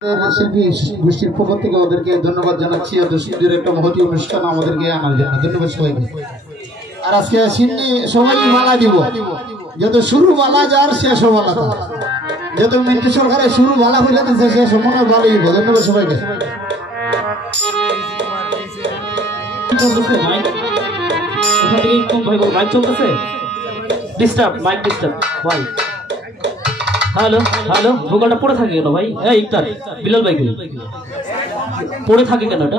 শিল্পী গোষ্ঠীর পক্ষ থেকে ওদেরকে ধন্যবাদ জানাচ্ছি। ওদের সুন্দর একটা মহতি অনুষ্ঠান আমাদেরকে আনার জন্য ধন্যবাদ সবাইকে। আর আজকে সিন্নি সবাই মালা দিব, যত শুরু মালা যার শেষ মালা তার, যত মিন্টু সরকারের শুরু ভালো হইলে শেষ মনে ভালোই। ধন্যবাদ সবাইকে। হ্যালো হ্যালো, ভোকালটা পড়ে থাকে কেন ভাই? ইকতার বিলাল ভাই পড়ে থাকে কেন এটা?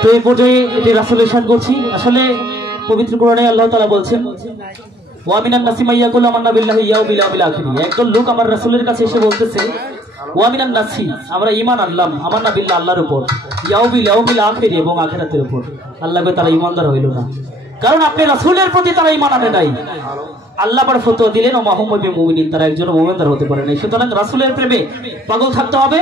তো এই পর্যায়ে এটি রাসূলের শান করছি। আসলে পবিত্র কোরআনে আল্লাহ তাআলা বলছেন, ওয়া মিনান নাসি মান ইয়াকুলু আমান্না বিল্লাহি ওয়া বিল ইয়াউমিল আখির। একদল লোক আমার রাসূলের কাছে এসে বলতেছে, ওয়া মিনান নাসি, আমরা ঈমান আনলাম আমান্না বিল্লাহ, আল্লাহর উপর, ওয়া বিল ইয়াউমিল আখির, এবং আখিরাতের উপর। আল্লাহ কয় তারা ঈমানদার হইল না, কারণ আপনি রাসূলের প্রতি তারা ঈমান আনে নাই। আল্লাহ পাক ফতোয়া দিলেন, ওয়া মাহুম বিমুমিনিন, তারা একজন মুমিনদার হতে পারে না। সুতরাং রাসূলের প্রেমে পাগল থাকতে হবে,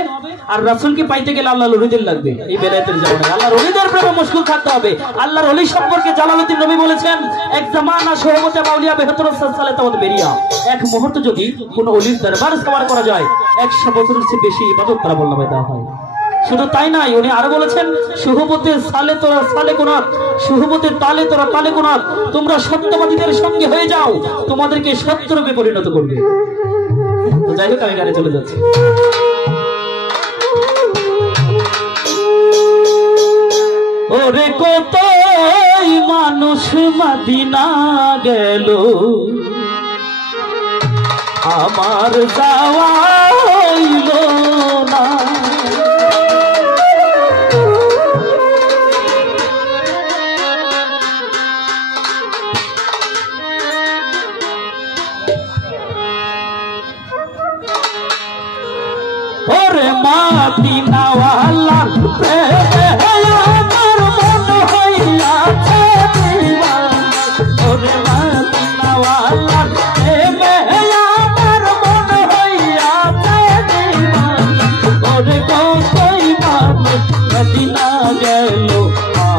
আর রাসূলকে পাইতে গেলে আল্লাহর ওলিদের লাগবে। এই বেলায়েতের জামানায় আল্লাহর ওলিদের প্রেমে মশগুল থাকতে হবে। আল্লাহর ওলি সম্পর্কে জালালউদ্দিন নবী বলেছেন, এক জামানা সোহবতে মাওলিয়া বেহতর সালাতাত বেরিয়া, এক মুহূর্ত যদি কোন ওলির দরবার সওয়ার করা যায় 100 বছরের চেয়ে বেশি ইবাদত তার আমলনামায় দেওয়া হয়। শুধু তাই নয়, উনি আরো বলেছেন, সুহবতে সালে তোরা সালে কোনাত, সুহবতে তালে তোরা তালে কোনাত, তোমরা সত্যবাদীদের সঙ্গে হয়ে যাও, তোমাদেরকে সত্যরূপে পরিণত করবে। তো যাই হোক, আমি গানে চলে যাচ্ছি। ওরে কতই মানুষ মদিনা গেল, আমার যাওয়া হইল না। ওরে মদিনাওয়ালার প্রেমে আমার মন হইয়াছে দিওয়ানা, ওরে মদিনাওয়ালার প্রেমে আমার মন হইয়াছে দিওয়ানা। ওরে কতই মানুষ মদিনা গেল,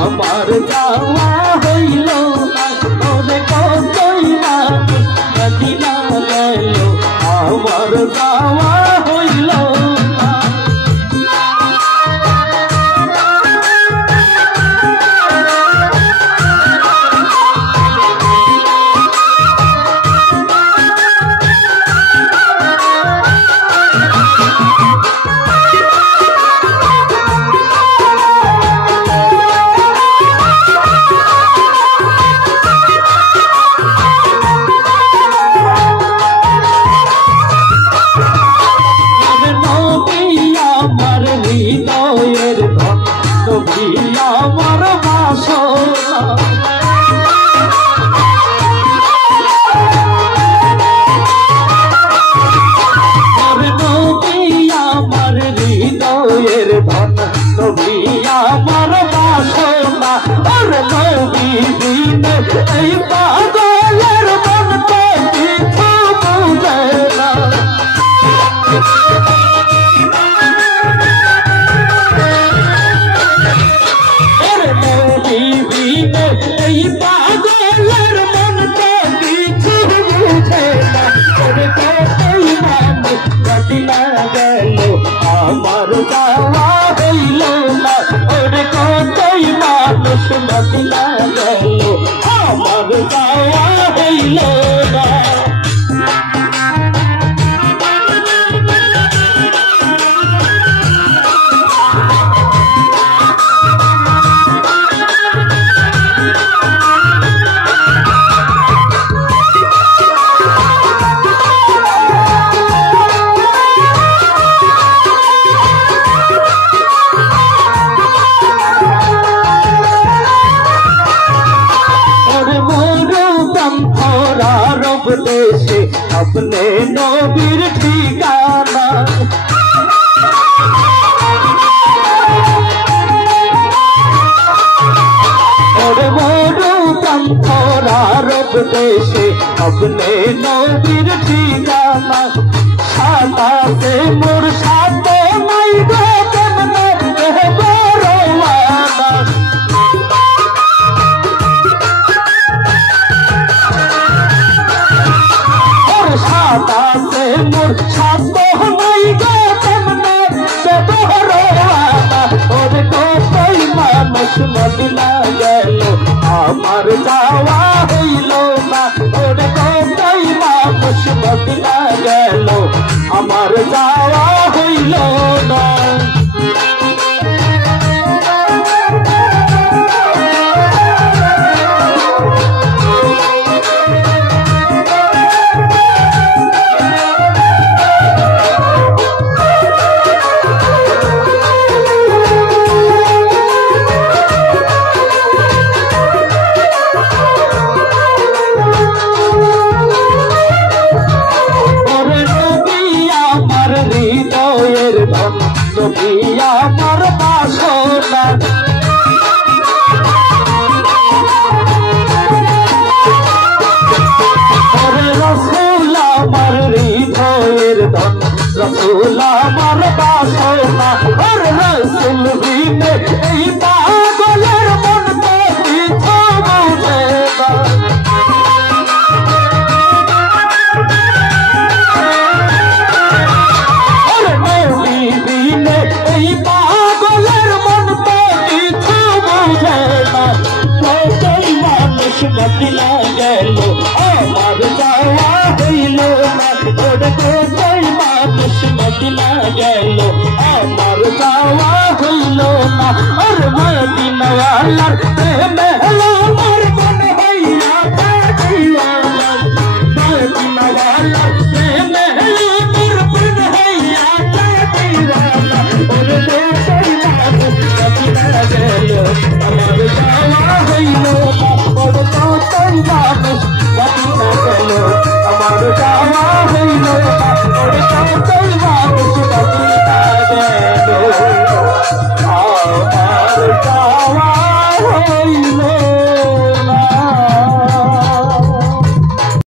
আমার যাওয়া হইল না। ওরে কতই মানুষ মদিনা গেল, আমার যাওয়া হইল না। আমার বাসনা নবী, আমার হৃদয়ের ধন নবী, আমার বাসনা। আর নবী বিনে এই পাগলের মন তো কিছু বুঝে না। এই পাগলের মন তো কিছু বুঝে না। ওরে কতই মানুষ মদিনা গেল, আমার যাওয়া হইল না। ওরে কতই মানুষ মদিনা গেল, আমার যাওয়া হইল না। দেশে আপনি নবীর ঠিকানা, ওরে মরু প্রান্তরা রব দেশে আপনি নবীর ঠিকানা। সাতাতে মোর সাথে নাই গো কেমনে রওয়ানা। মদিনা গেল আমার যাওয়া হইল না ওরে কোথায় মানুষ মদিনা গেল আমার যাওয়া হইল না আমার বাসনা রসুল আমার হৃদয়ের ধন রসুল আমার বাসনা রসুল বিনে এই পাগলের মন তো কিছু বুঝে না এই পাগলের মন তো কিছু বুঝে না কোথায় মানুষ মদিনা গেল আমার যাওয়া হইল না ওরে কোথায় মানুষ মদিনা গেল আমার যাওয়া হইল না আর মদিনাওয়ালার প্রেমে